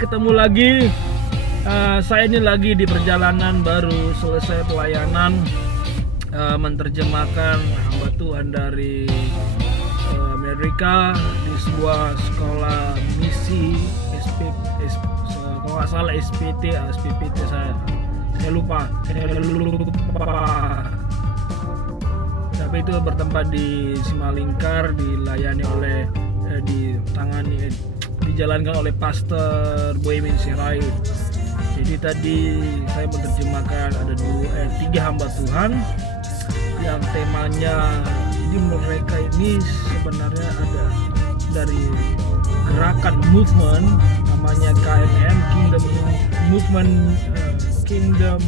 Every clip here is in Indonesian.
ketemu lagi. Saya ini lagi di perjalanan, baru selesai pelayanan menerjemahkan hamba Tuhan dari Amerika di sebuah sekolah misi kalau nggak salah SPPT saya lupa. Tapi itu bertempat di Simalingkar, dilayani oleh dijalankan oleh Pastor Bohemian Sirait. Jadi tadi saya menerjemahkan ada 3 hamba Tuhan yang temanya, jadi mereka ini sebenarnya ada dari gerakan movement namanya KMM, Kingdom Movement, Kingdom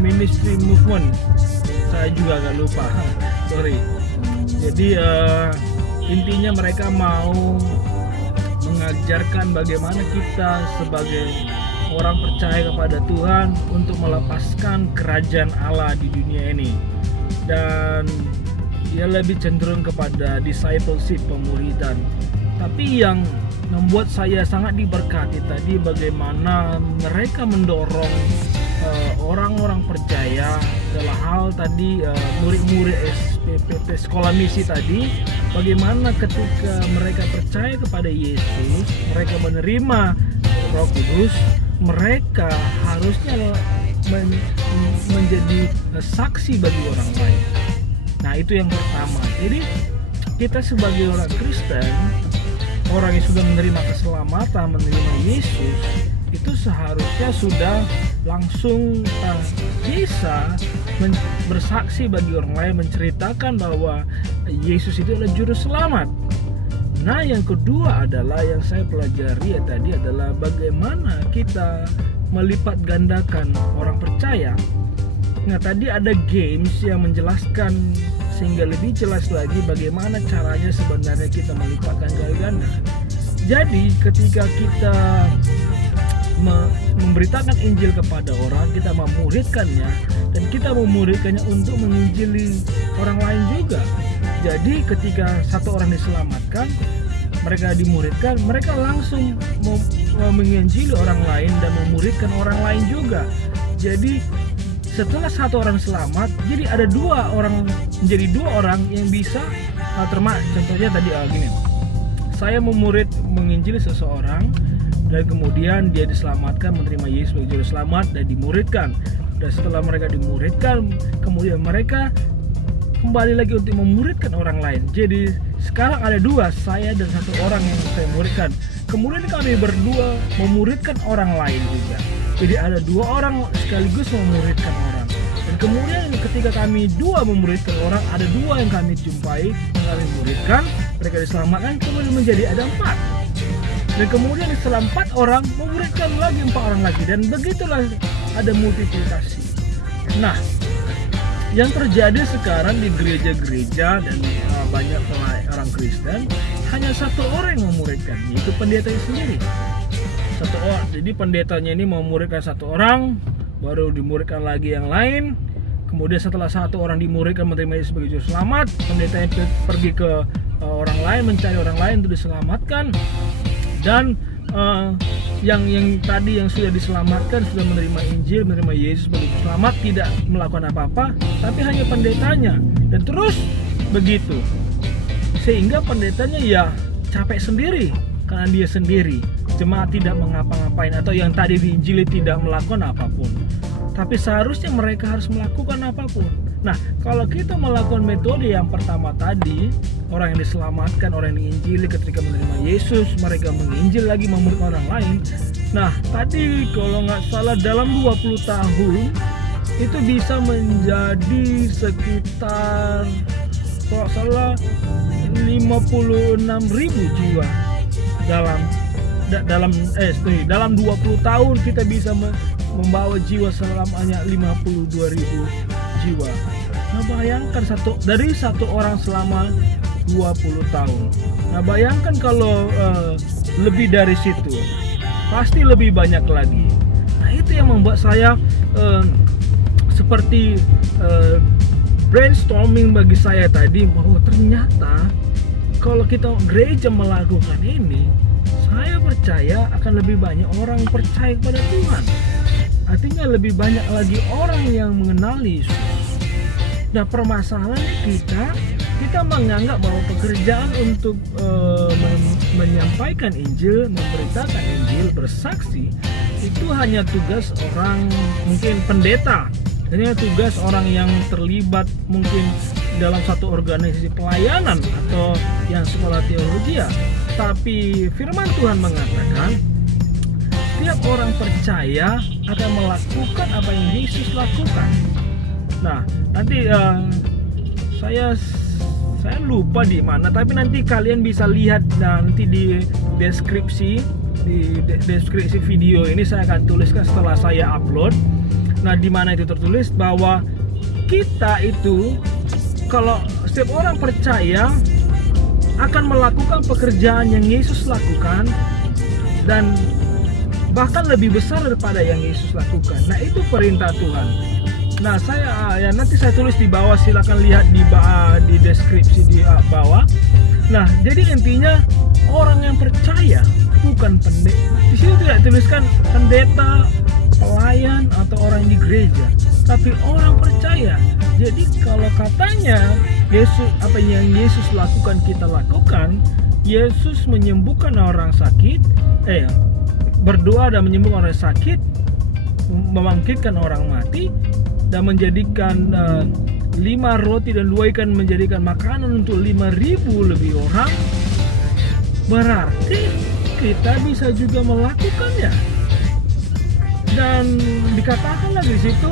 Ministry Movement. Saya juga agak lupa, sorry. Jadi intinya mereka mau mengajarkan bagaimana kita sebagai orang percaya kepada Tuhan untuk melepaskan kerajaan Allah di dunia ini, dan dia lebih cenderung kepada discipleship, pemuridan. Tapi yang membuat saya sangat diberkati tadi bagaimana mereka mendorong orang-orang percaya dalam hal tadi murid-murid SPPT sekolah misi tadi, bagaimana ketika mereka percaya kepada Yesus, mereka menerima Roh Kudus, mereka harusnya menjadi saksi bagi orang lain. Nah, itu yang pertama. Jadi kita sebagai orang Kristen, orang yang sudah menerima keselamatan, menerima Yesus, itu seharusnya sudah langsung bisa bersaksi bagi orang lain, menceritakan bahwa Yesus itu adalah juru selamat. Nah, yang kedua adalah yang saya pelajari tadi adalah bagaimana kita melipat gandakan orang percaya. Nah, tadi ada games yang menjelaskan sehingga lebih jelas lagi bagaimana caranya sebenarnya kita melipatkan ganda. Jadi ketika kita memberitakan Injil kepada orang, kita memuridkannya, dan kita memuridkannya untuk menginjili orang lain juga. Jadi ketika satu orang diselamatkan, mereka dimuridkan, mereka langsung menginjili orang lain dan memuridkan orang lain juga. Jadi setelah satu orang selamat, jadi ada menjadi dua orang yang bisa contohnya tadi gini, saya menginjili seseorang dan kemudian dia diselamatkan, menerima Yesus sebagai juru selamat dan dimuridkan. Dan setelah mereka dimuridkan, kemudian mereka kembali lagi untuk memuridkan orang lain. Jadi sekarang ada 2, saya dan satu orang yang saya muridkan. Kemudian kami berdua memuridkan orang lain juga. Jadi ada 2 orang sekaligus memuridkan orang. Dan kemudian ketika kami 2 memuridkan orang, ada 2 yang kami jumpai, yang kami muridkan, mereka diselamatkan, kemudian menjadi ada 4. Dan kemudian setelah 4 orang memuridkan lagi 4 orang lagi, dan begitulah ada multiplikasi. Nah, yang terjadi sekarang di gereja-gereja dan banyak orang Kristen, hanya 1 orang yang memuridkan, yaitu pendetanya sendiri. 1 orang. Jadi pendetanya ini memuridkan 1 orang, baru dimuridkan lagi yang lain. Kemudian setelah 1 orang dimuridkan, menerima Yesus sebagai juru selamat, pendetanya pergi ke orang lain, mencari orang lain untuk diselamatkan. Dan yang tadi yang sudah diselamatkan, sudah menerima Injil, menerima Yesus sebagai juru selamat, tidak melakukan apa-apa, tapi hanya pendetanya. Dan terus begitu, sehingga pendetanya ya capek sendiri karena dia sendiri. Jemaat tidak mengapa-ngapain, atau yang tadi diinjili tidak melakukan apapun. Tapi seharusnya mereka harus melakukan apapun. Nah, kalau kita melakukan metode yang pertama tadi, orang yang diselamatkan, orang yang diinjili ketika menerima Yesus, mereka menginjil lagi, memuridkan orang lain. Nah, tadi kalau nggak salah dalam 20 tahun itu bisa menjadi sekitar kalau salah 56.000 jiwa dalam 20 tahun kita bisa membawa jiwa selamanya 52.000 jiwa. Nah, bayangkan dari satu orang selama 20 tahun. Nah, bayangkan kalau lebih dari situ, pasti lebih banyak lagi. Nah, itu yang membuat saya seperti brainstorming bagi saya tadi, bahwa ternyata kalau kita gereja melakukan ini, percaya, akan lebih banyak orang percaya kepada Tuhan. Artinya lebih banyak lagi orang yang mengenali Yesus. Nah, permasalahannya kita menganggap bahwa pekerjaan untuk menyampaikan Injil, memberitakan Injil, bersaksi itu hanya tugas orang mungkin pendeta, hanya tugas orang yang terlibat mungkin dalam satu organisasi pelayanan atau yang sekolah teologi. Tapi firman Tuhan mengatakan setiap orang percaya akan melakukan apa yang Yesus lakukan. Nah, nanti saya lupa di mana, tapi nanti kalian bisa lihat nanti di deskripsi video ini saya akan tuliskan setelah saya upload. Nah, di mana itu tertulis bahwa kita itu, kalau setiap orang percaya akan melakukan pekerjaan yang Yesus lakukan dan bahkan lebih besar daripada yang Yesus lakukan. Nah, itu perintah Tuhan. Nah, nanti saya tulis di bawah, silakan lihat di deskripsi di bawah. Nah, jadi intinya orang yang percaya, bukan pendeta. Di sini tidak tuliskan pendeta, pelayan atau orang di gereja, tapi orang percaya. Jadi kalau katanya Yesus, apa yang Yesus lakukan kita lakukan, Yesus menyembuhkan orang sakit, berdoa dan menyembuhkan orang sakit, membangkitkan orang mati, dan menjadikan 5 roti dan 2 ikan menjadikan makanan untuk 5.000 lebih orang. Berarti kita bisa juga melakukannya. Dan dikatakan lagi di situ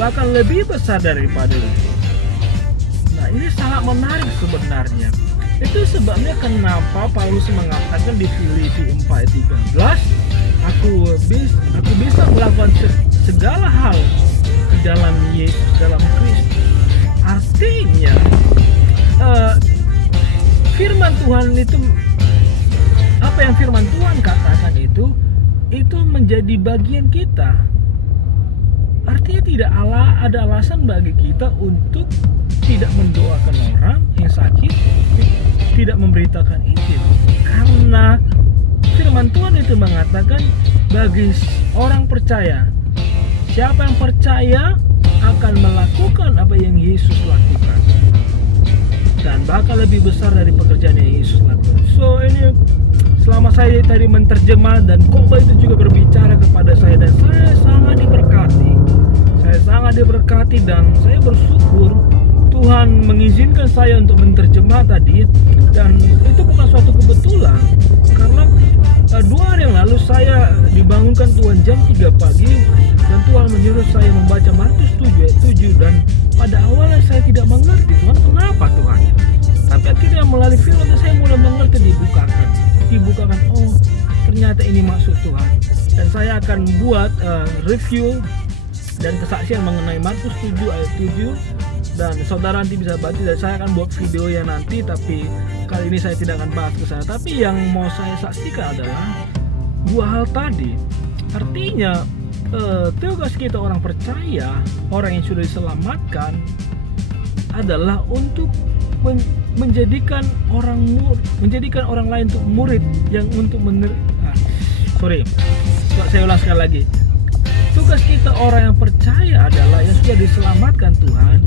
bahkan lebih besar daripada itu. Nah, ini sangat menarik sebenarnya. Itu sebabnya kenapa Paulus mengatakan di Filipi 4:13, aku bisa melakukan segala hal dalam Yesus, dalam Kristus. Artinya firman Tuhan itu, apa yang firman Tuhan katakan itu menjadi bagian kita. Artinya tidak ada alasan bagi kita untuk tidak mendoakan orang yang sakit, tidak memberitakan Injil, karena firman Tuhan itu mengatakan bagi orang percaya, siapa yang percaya akan melakukan apa yang Yesus lakukan, dan bahkan lebih besar dari pekerjaan yang Yesus lakukan. So ini selama saya tadi menterjemah dan khotbah itu juga berbicara kepada saya, dan saya sangat diberkati dan saya bersyukur Tuhan mengizinkan saya untuk menterjemah tadi. Dan itu bukan suatu kebetulan, karena 2 hari yang lalu saya dibangunkan Tuhan jam 3 pagi dan Tuhan menyuruh saya membaca Markus 7 dan pada awalnya saya tidak mengerti, Tuhan kenapa Tuhan, tapi akhirnya melalui firman saya mulai mengerti, dibukakan, oh ternyata ini maksud Tuhan. Dan saya akan buat review dan kesaksian mengenai Markus 7 ayat 7, dan saudara nanti bisa baca, dan saya akan buat video yang nanti, tapi kali ini saya tidak akan bahas ke sana. Tapi yang mau saya saksikan adalah 2 hal tadi. Artinya tugas kita orang percaya, orang yang sudah diselamatkan, adalah untuk menjadikan orang lain untuk murid yang untuk saya ulang sekali lagi. Tugas kita orang yang percaya adalah yang sudah diselamatkan Tuhan,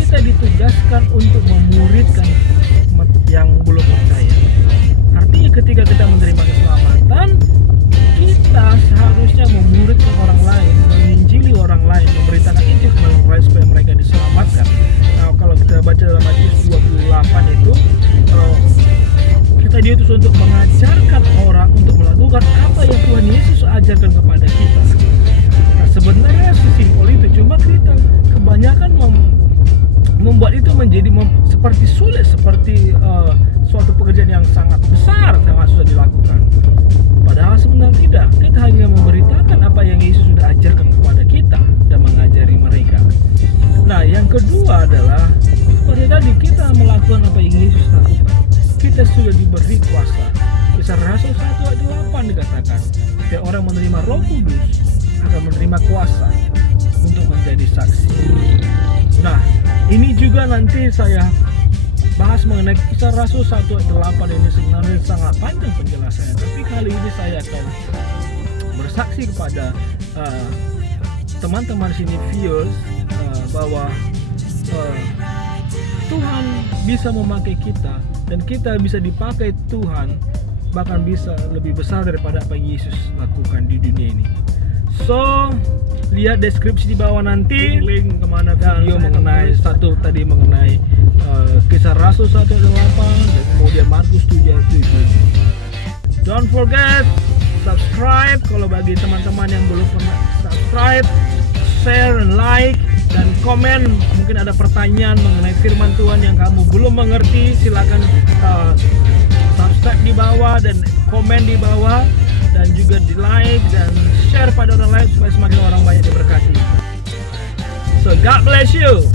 kita ditugaskan untuk memuridkan yang belum percaya. Artinya ketika kita menerima keselamatan, kita seharusnya memuridkan orang lain, menginjili orang lain, memberitakan Injil kepada orang lain supaya mereka diselamatkan. Nah, kalau kita baca dalam Matius 28 itu, kalau kita diutus untuk mengajarkan orang untuk melakukan apa yang Tuhan Yesus ajarkan kepada kita. Nah, sebenarnya sesimpel itu, cuma kita kebanyakan membuat itu menjadi seperti sulit, seperti suatu pekerjaan yang sangat besar, sangat susah dilakukan. Padahal sebenarnya tidak. Kita hanya memberitakan apa yang Yesus sudah ajarkan kepada kita dan mengajari mereka. Nah, yang kedua adalah seperti tadi, kita melakukan apa yang Yesus lakukan. Kita sudah diberi kuasa. Kisah Rasul 1 ayat 8 dikatakan, setiap orang menerima Roh Kudus akan menerima kuasa untuk menjadi saksi. Nah, ini juga nanti saya bahas mengenai Kisah Rasul 1 ayat 8 ini sebenarnya sangat panjang penjelasannya, tapi kali ini saya akan bersaksi kepada teman-teman sini viewers bahwa Tuhan bisa memakai kita dan kita bisa dipakai Tuhan, bahkan bisa lebih besar daripada apa yang Yesus lakukan di dunia ini. So, lihat deskripsi di bawah nanti link kemana video mengenai tadi mengenai Kisah Rasul 1 ayat 8 dan kemudian Markus 7 ayat 7. Don't forget subscribe kalau bagi teman-teman yang belum pernah subscribe, share and like dan komen. Mungkin ada pertanyaan mengenai firman Tuhan yang kamu belum mengerti, silakan subscribe di bawah dan komen di bawah, dan juga di like dan share pada orang lain supaya semakin orang banyak diberkati. So God bless you.